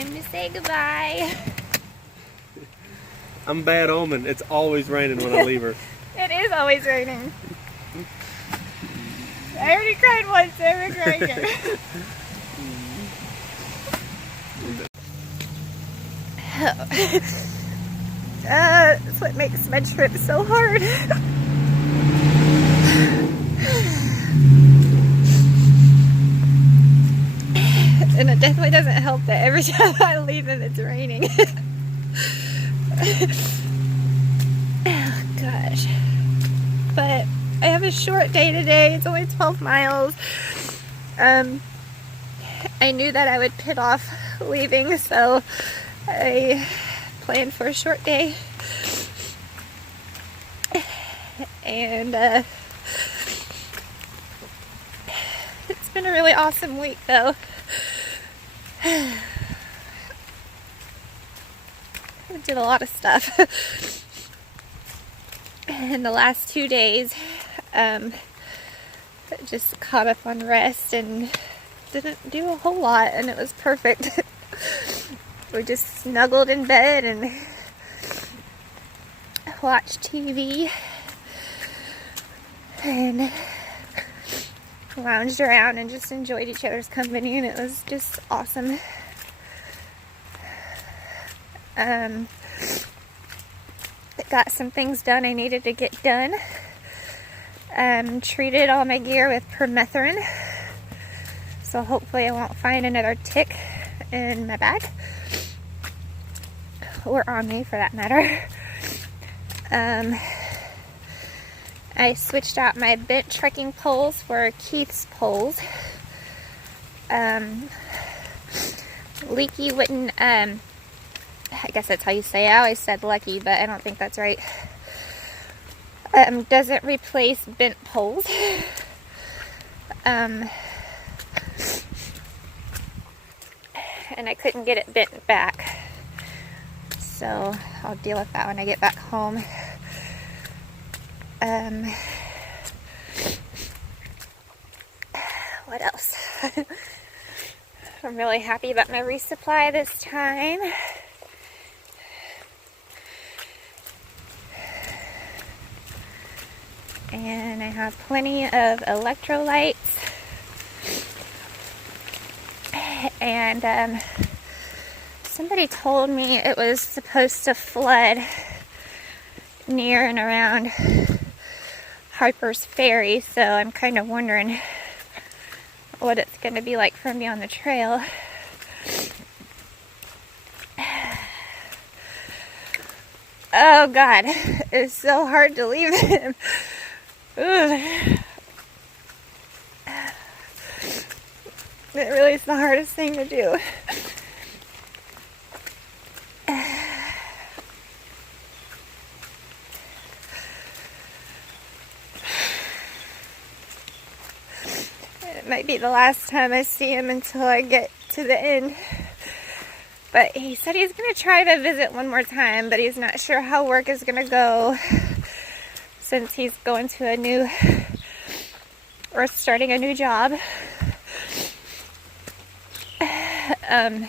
time to say goodbye. I'm bad omen. It's always raining when I leave her. It is always raining. I already cried once, so I'm gonna cry again. That's what makes my trip so hard. And it definitely doesn't help that every time I leave and it's raining. Oh gosh. But I have a short day today. It's only 12 miles. I knew that I would pit off leaving, so I planned for a short day. And it's been a really awesome week though. I did a lot of stuff. In the last 2 days, just caught up on rest and didn't do a whole lot, and it was perfect. We just snuggled in bed and watched TV and lounged around and just enjoyed each other's company, and it was just awesome. Got some things done I needed to get done. Treated all my gear with permethrin, so hopefully I won't find another tick in my bag, or on me for that matter. I switched out my bent trekking poles for Keith's poles. Leaky wouldn't, I guess that's how you say it. I always said lucky, but I don't think that's right. Doesn't replace bent poles. And I couldn't get it bent back. So I'll deal with that when I get back home. What else? I'm really happy about my resupply this time. And I have plenty of electrolytes. And somebody told me it was supposed to flood near and around Harper's Ferry, so I'm kind of wondering what it's going to be like for me on the trail. Oh God, it's so hard to leave him. Ugh. It really is the hardest thing to do. It might be the last time I see him until I get to the end. But he said he's going to try to visit one more time, but he's not sure how work is going to go since he's going to a new, or starting a new job. I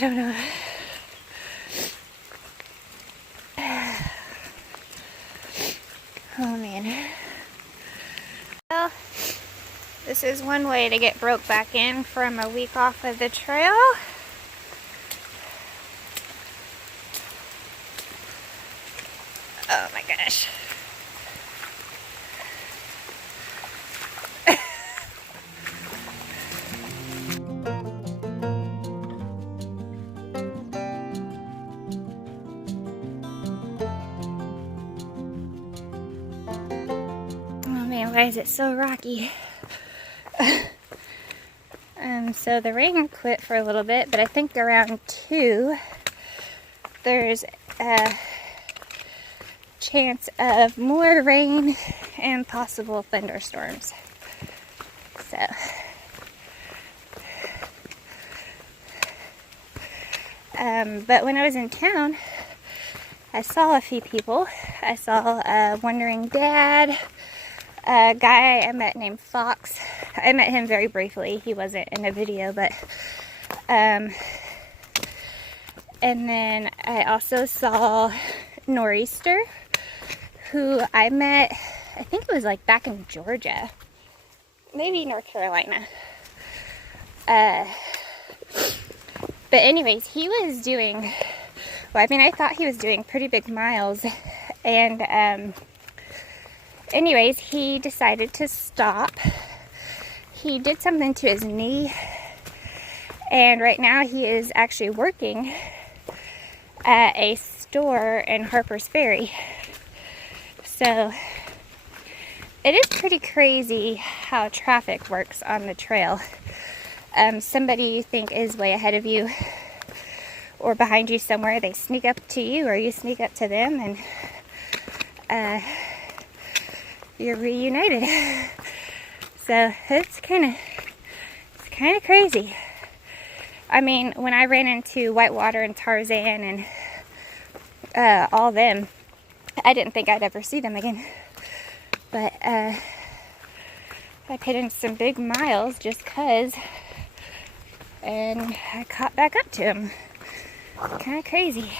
don't know. Oh man. Well, this is one way to get broke back in from a week off of the trail. Oh my gosh. Oh man, why is it so rocky? So the rain quit for a little bit, but I think around 2 there's a chance of more rain and possible thunderstorms. So but when I was in town, I saw a few people. I saw a Wandering Dad, a guy I met named Fox. I met him very briefly. He wasn't in a video, but And then I also saw Nor'easter, who I met, I think it was like back in Georgia, maybe North Carolina. But anyways, he was doing, well, I mean, I thought he was doing pretty big miles. And anyways, he decided to stop. He did something to his knee. And right now he is actually working at a store in Harper's Ferry. So it is pretty crazy how traffic works on the trail. Somebody you think is way ahead of you or behind you somewhere, they sneak up to you or you sneak up to them, and you're reunited. So it's kind of crazy. I mean, when I ran into Whitewater and Tarzan and all them, I didn't think I'd ever see them again. But I put in some big miles just 'cause, and I caught back up to him. Kind of crazy.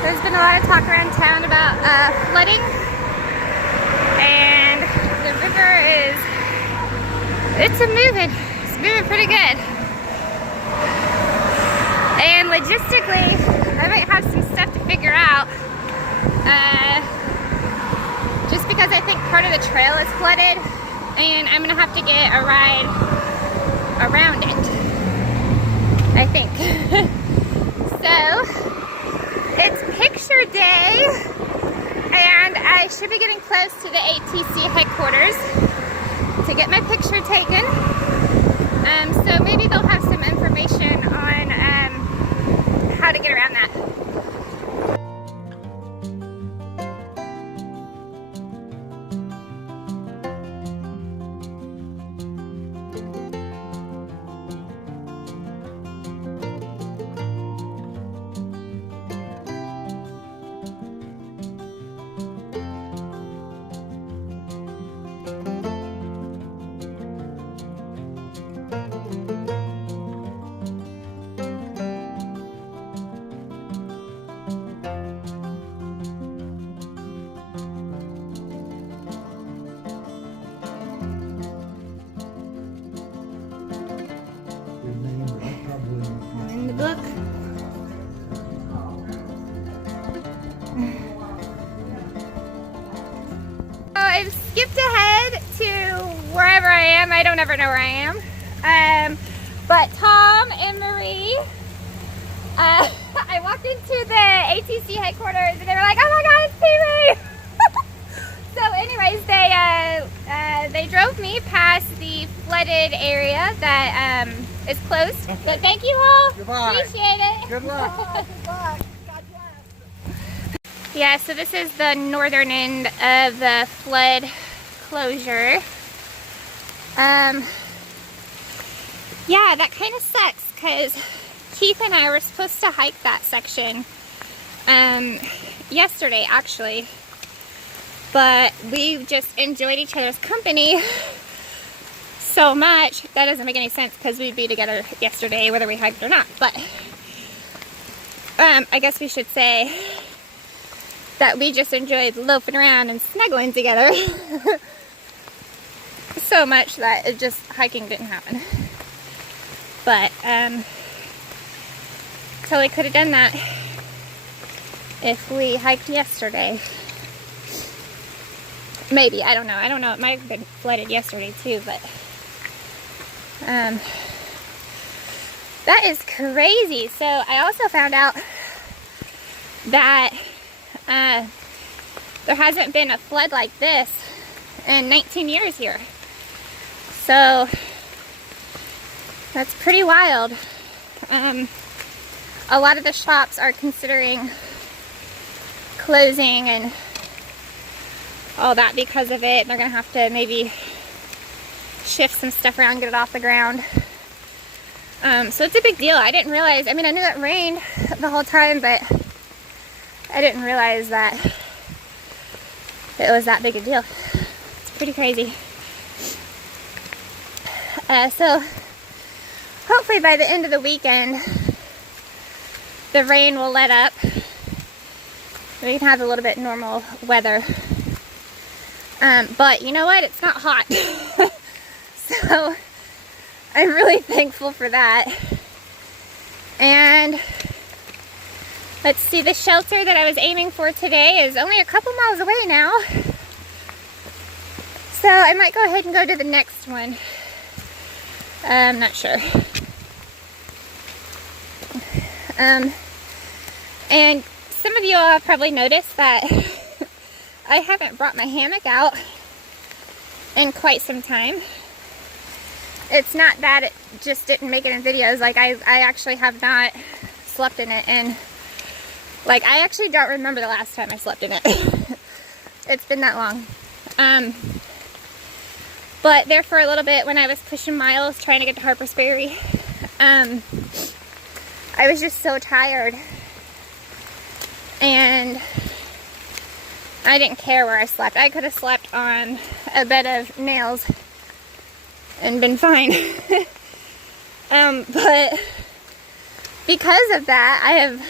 There's been a lot of talk around town about flooding, and the river it's moving pretty good. And logistically, I might have some stuff to figure out, just because I think part of the trail is flooded, and I'm gonna have to get a ride around it, I think. So it's picture day, and I should be getting close to the ATC headquarters to get my picture taken. So maybe they'll have some information on how to get around that. Look. I've skipped ahead to wherever I am. I don't ever know where I am. But Tom and Marie, I walked into the ATC headquarters and they were like, "Oh my God, it's Pee-wee!" So anyways, they drove me past the flooded area that is closed. Okay. But thank you all. Goodbye. Appreciate it. Good luck. Good luck. God bless. Yeah, so this is the northern end of the flood closure. Yeah, that kind of sucks because Keith and I were supposed to hike that section yesterday, actually. But we just enjoyed each other's company so much. That doesn't make any sense because we'd be together yesterday whether we hiked or not. But I guess we should say that we just enjoyed loafing around and snuggling together so much that it just hiking didn't happen. But totally could have done that if we hiked yesterday. Maybe, I don't know. It might have been flooded yesterday too, but that is crazy. So I also found out that there hasn't been a flood like this in 19 years here. So that's pretty wild. a lot of the shops are considering closing and all that because of it. They're gonna have to maybe shift some stuff around, get it off the ground. So it's a big deal. I didn't realize, I mean, I knew it rained the whole time, but I didn't realize that it was that big a deal. It's pretty crazy. So hopefully by the end of the weekend, the rain will let up. We can have a little bit normal weather. But you know what? It's not hot. So I'm really thankful for that. And let's see, the shelter that I was aiming for today is only a couple miles away now. So I might go ahead and go to the next one. I'm not sure. And some of you all have probably noticed that I haven't brought my hammock out in quite some time. It's not that it just didn't make it in videos. Like I actually have not slept in it, and like I actually don't remember the last time I slept in it. It's been that long. But there for a little bit when I was pushing miles trying to get to Harper's Ferry, I was just so tired, and I didn't care where I slept. I could have slept on a bed of nails and been fine. But because of that, I have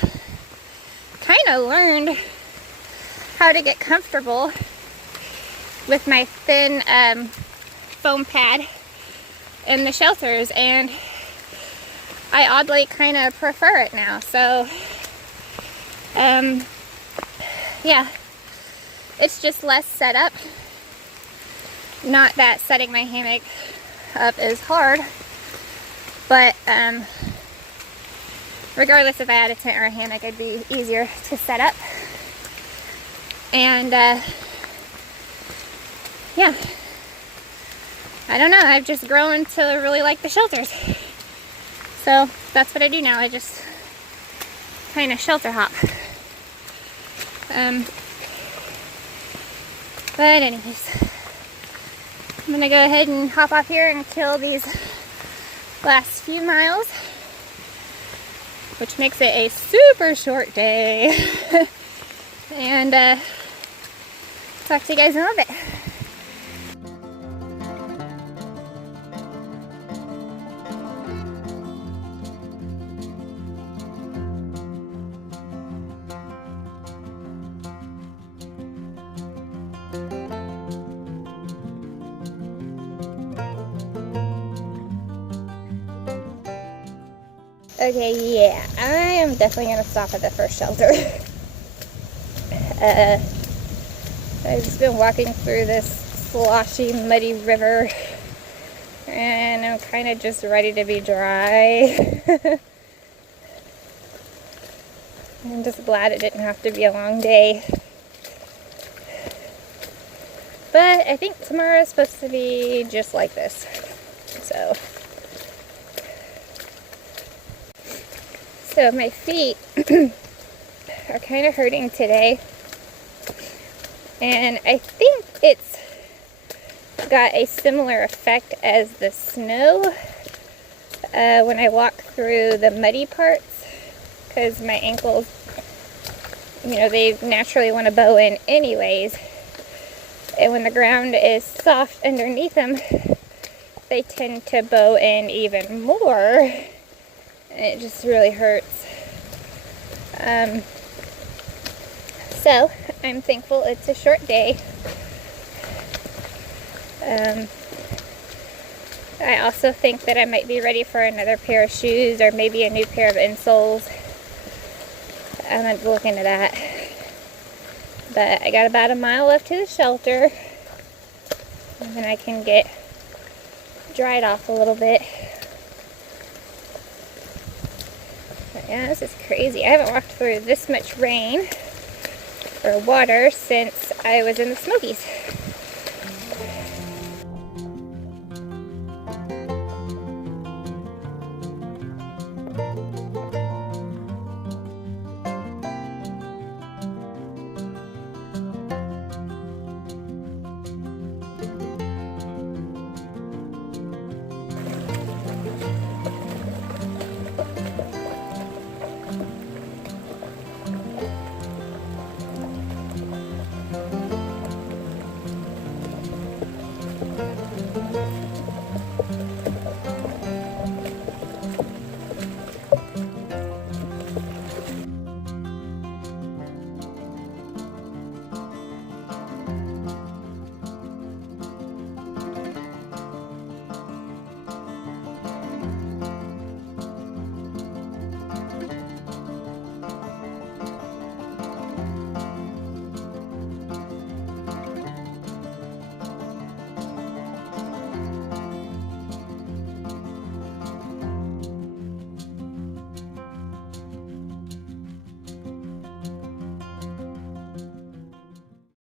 kind of learned how to get comfortable with my thin foam pad in the shelters, and I oddly kind of prefer it now. So yeah, it's just less setup. Not that setting my hammock up is hard, but regardless if I had a tent or a hammock, it'd be easier to set up. And yeah, I don't know, I've just grown to really like the shelters. So that's what I do now. I just kind of shelter hop. But anyways, I'm gonna go ahead and hop off here and kill these last few miles, which makes it a super short day. And talk to you guys in a little bit. Okay, yeah, I am definitely going to stop at the first shelter. I've just been walking through this sloshy, muddy river, and I'm kind of just ready to be dry. I'm just glad it didn't have to be a long day. But I think tomorrow is supposed to be just like this. So my feet are kind of hurting today, and I think it's got a similar effect as the snow when I walk through the muddy parts, because my ankles, you know, they naturally want to bow in anyways, and when the ground is soft underneath them, they tend to bow in even more. It just really hurts. So I'm thankful it's a short day. I also think that I might be ready for another pair of shoes, or maybe a new pair of insoles. I'm going to look into that. But I got about a mile left to the shelter, and then I can get dried off a little bit. Yeah, this is crazy. I haven't walked through this much rain or water since I was in the Smokies.